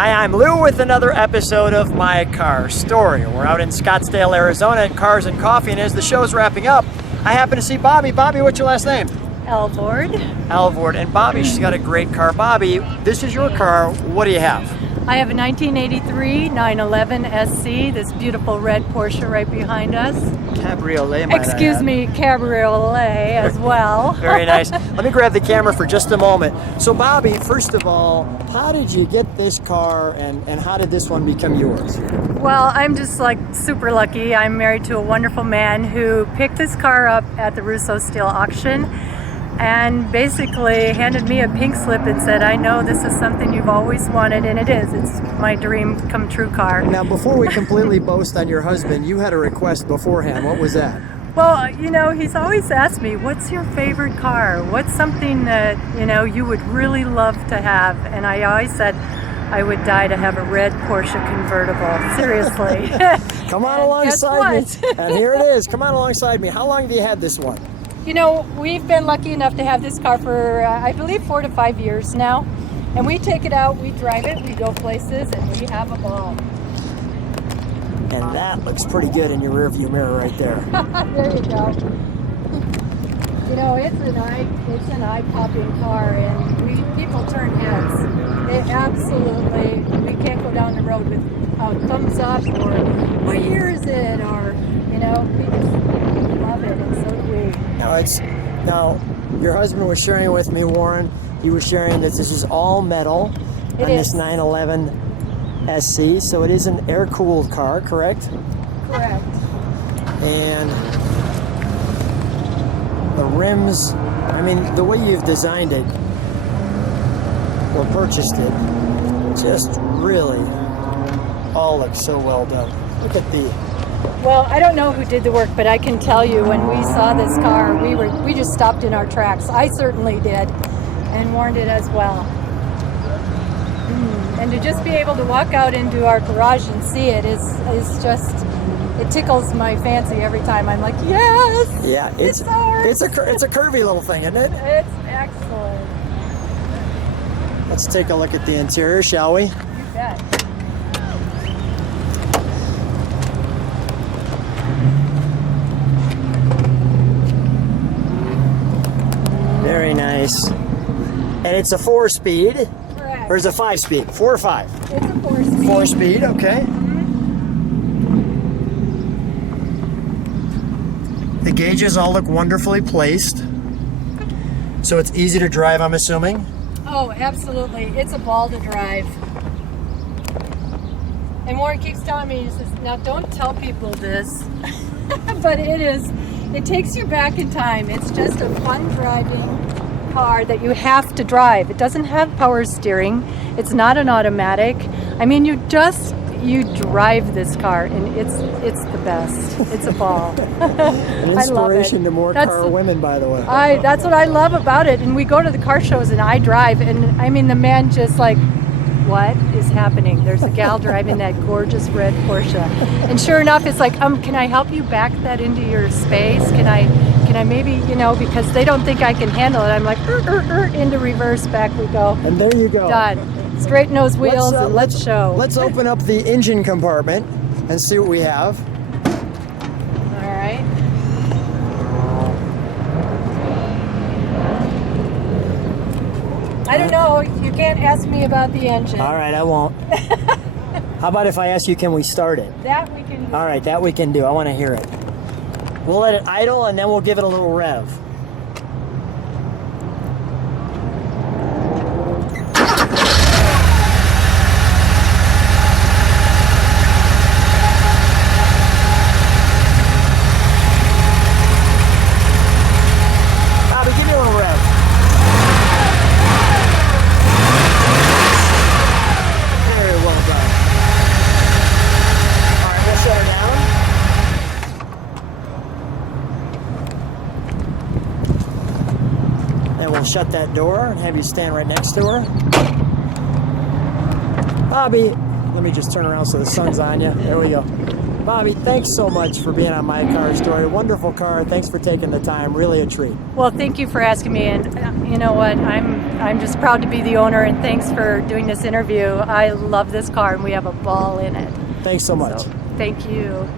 Hi, I'm Lou with another episode of My Car Story. We're out in Scottsdale, Arizona at Cars and Coffee, and as the show's wrapping up, I happen to see Bobbi. Bobbi, what's your last name? Alvord. Alvord. And Bobbi, she's got a great car. Bobbi, this is your car. What do you have? I have a 1983 911 SC, this beautiful red Porsche right behind us. Cabriolet, might I Excuse add. me, Cabriolet as well. Very nice. Let me grab the camera for just a moment. So Bobbi, first of all, how did you get this car and how did this one become yours? Well, I'm just like super lucky. I'm married to a wonderful man who picked this car up at the Russo Steel auction and basically handed me a pink slip and said, I know this is something you've always wanted, and it is. It's my dream come true car. Now, before we completely boast on your husband, you had a request beforehand. What was that? Well, you know, he's always asked me, what's your favorite car? What's something that, you know, you would really love to have? And I always said, I would die to have a red Porsche Convertible. Seriously. Come on alongside me. And here it is. Come on alongside me. How long have you had this one? You know, we've been lucky enough to have this car for, I believe, 4 to 5 years now. And we take it out, we drive it, we go places, and we have a ball. And that looks pretty good in your rearview mirror right there. There you go. You know, it's an eye-popping car, and people turn heads. They absolutely, we can't go down the road without thumbs up or what year is it, or, you know, we just love it, and so do we. Now, your husband was sharing with me, Warren. He was sharing that this is all metal on this 911 SC, so it is an air-cooled car, correct? Correct. And the rims, I mean, the way you've designed it or purchased it, just really all looks so well done. Look at the... Well, I don't know who did the work, but I can tell you when we saw this car, we just stopped in our tracks. I certainly did, and Warren did as well. And to just be able to walk out into our garage and see it is just, it tickles my fancy every time. I'm like, yes, yeah, it's ours. It's a curvy little thing, isn't it? It's excellent. Let's take a look at the interior, shall we? You bet. Very nice. And it's a 4-speed. Correct. Or is it a 5-speed? 4 or 5? It's a 4-speed. 4-speed, okay. The gauges all look wonderfully placed. So it's easy to drive, I'm assuming? Oh, absolutely. It's a ball to drive. And Warren keeps telling me, he says, now don't tell people this, but it takes you back in time. It's just a fun driving car that you have to drive. It doesn't have power steering. It's not an automatic. I mean, you drive this car, and it's the best. It's a ball. An inspiration to more car women, by the way. That's what I love about it. And we go to the car shows, and I drive, and I mean, the men just like, what is happening? There's a gal driving that gorgeous red Porsche, and sure enough, it's like, can I help you back that into your space? Can I maybe, you know, because they don't think I can handle it. I'm like, into reverse, back we go. And there you go. Done. Straighten those wheels and let's show. Let's open up the engine compartment and see what we have. All right. I don't know. You can't ask me about the engine. All right, I won't. How about if I ask you, can we start it? That we can do. All right, that we can do. I want to hear it. We'll let it idle and then we'll give it a little rev. Bobbi, give me a little rev. Very well done. All right, we'll shut her down. And we'll shut that door and have you stand right next to her. Bobbi, let me just turn around so the sun's on you. There we go. Bobbi, thanks so much for being on My Car Story. Wonderful car. Thanks for taking the time. Really a treat. Well, thank you for asking me. And you know what? I'm I'm just proud to be the owner, and thanks for doing this interview. I love this car and we have a ball in it. Thanks so much. So, thank you.